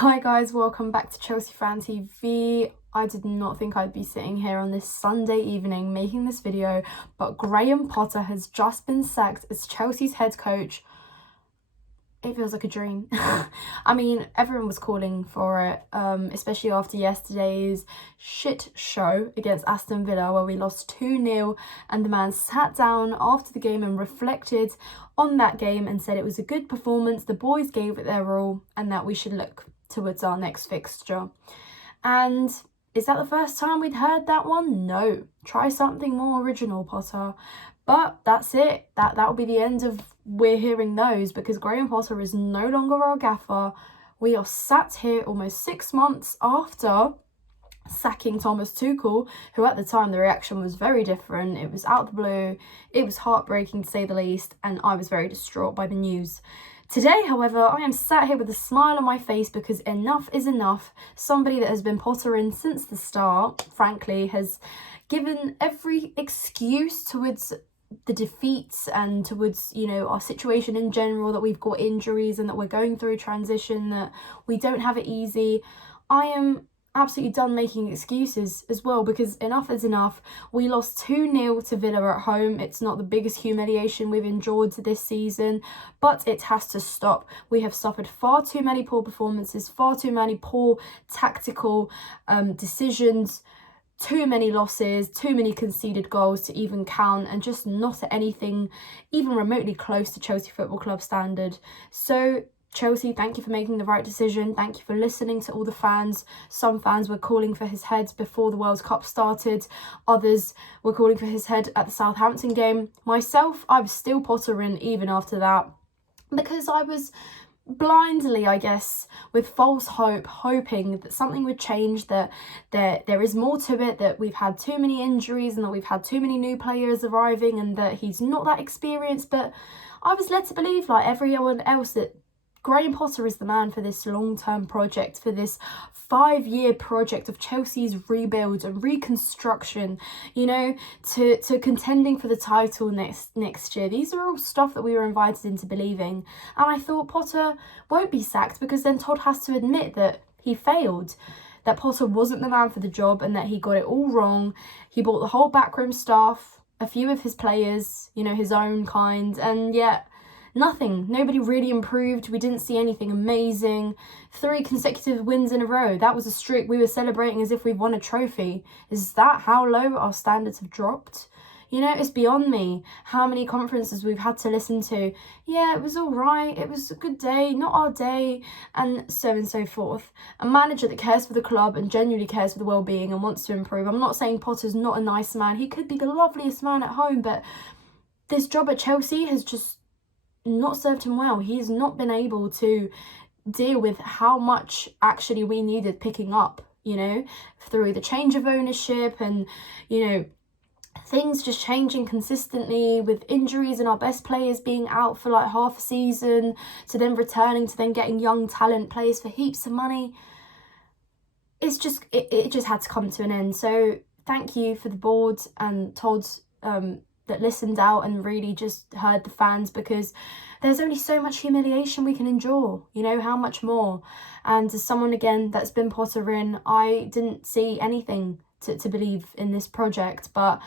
Hi guys, welcome back to Chelsea Fan TV. I did not think I'd be sitting here on this Sunday evening making this video, but Graham Potter has just been sacked as Chelsea's head coach. It feels like a dream. I mean, everyone was calling for it, especially after yesterday's shit show against Aston Villa where we lost 2-0, and the man sat down after the game and reflected on that game and said it was a good performance, the boys gave it their all, and that we should look towards our next fixture. And is that the first time we'd heard that one? No. Try something more original, Potter. But that's it. That'll be the end of we're hearing those, because Graham Potter is no longer our gaffer. We are sat here almost 6 months after sacking Thomas Tuchel, who at the time the reaction was very different. It was out of the blue. It was heartbreaking to say the least, and I was very distraught by the news. Today, however, I am sat here with a smile on my face because enough is enough. Somebody that has been Pottering since the start, frankly, has given every excuse towards the defeats and towards, our situation in general, that we've got injuries and that we're going through transition, that we don't have it easy. I am absolutely done making excuses as well, because enough is enough. We lost 2-0 to Villa at home. It's not the biggest humiliation we've endured this season, but it has to stop. We have suffered far too many poor performances, far too many poor tactical decisions, too many losses, too many conceded goals to even count, and just not at anything even remotely close to Chelsea Football Club standard. So Chelsea, thank you for making the right decision. Thank you for listening to all the fans. Some fans were calling for his head before the World Cup started. Others were calling for his head at the Southampton game. Myself, I was still Pottering even after that, because I was blindly, I guess, with false hope, hoping that something would change, that there is more to it, that we've had too many injuries and that we've had too many new players arriving and that he's not that experienced. But I was led to believe, like everyone else, that Graham Potter is the man for this long-term project, for this 5-year project of Chelsea's rebuild and reconstruction, to contending for the title next year. These are all stuff that we were invited into believing. And I thought Potter won't be sacked, because then Todd has to admit that he failed, that Potter wasn't the man for the job and that he got it all wrong. He bought the whole backroom staff, a few of his players, his own kind, and yet nothing. Nobody really improved. We didn't see anything amazing. 3 consecutive wins in a row. That was a streak we were celebrating as if we won a trophy. Is that how low our standards have dropped? It's beyond me how many conferences we've had to listen to. Yeah, it was all right. It was a good day, not our day, and so forth. A manager that cares for the club and genuinely cares for the well-being and wants to improve. I'm not saying Potter's not a nice man. He could be the loveliest man at home, but this job at Chelsea has just not served him well. He's not been able to deal with how much actually we needed picking up, through the change of ownership and, things just changing consistently, with injuries and our best players being out for like half a season, to then returning, to then getting young talent players for heaps of money. It's just, it just had to come to an end. So thank you for the board and Todd, that listened out and really just heard the fans, because there's only so much humiliation we can endure, how much more. And as someone, again, that's been Pottering, I didn't see anything to believe in this project, but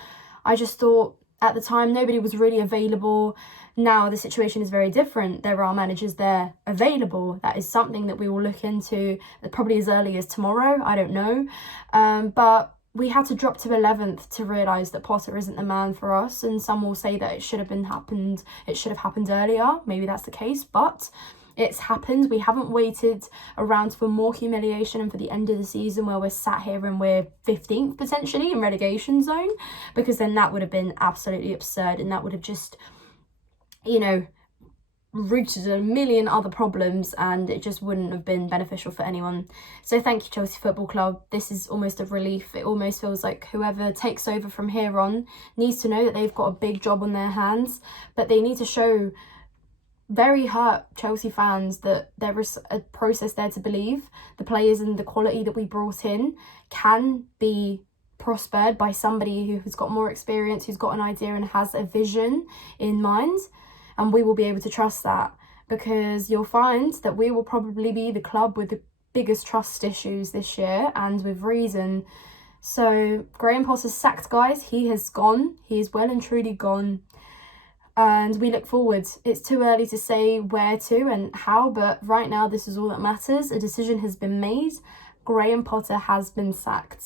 I just thought at the time nobody was really available. Now the situation is very different. There are managers there available. That is something that we will look into probably as early as tomorrow. I don't know. But we had to drop to 11th to realise that Potter isn't the man for us, and some will say that it should have happened earlier. Maybe that's the case, but it's happened. We haven't waited around for more humiliation and for the end of the season where we're sat here and we're 15th potentially in relegation zone, because then that would have been absolutely absurd, and that would have just, rooted in a million other problems, and it just wouldn't have been beneficial for anyone. So thank you, Chelsea Football Club. This is almost a relief. It almost feels like whoever takes over from here on needs to know that they've got a big job on their hands, but they need to show very hurt Chelsea fans that there is a process there to believe the players and the quality that we brought in can be prospered by somebody who has got more experience, who's got an idea and has a vision in mind. And we will be able to trust that, because you'll find that we will probably be the club with the biggest trust issues this year, and with reason. So Graham Potter's sacked, guys. He has gone. He is well and truly gone. And we look forward. It's too early to say where to and how, but right now this is all that matters. A decision has been made. Graham Potter has been sacked.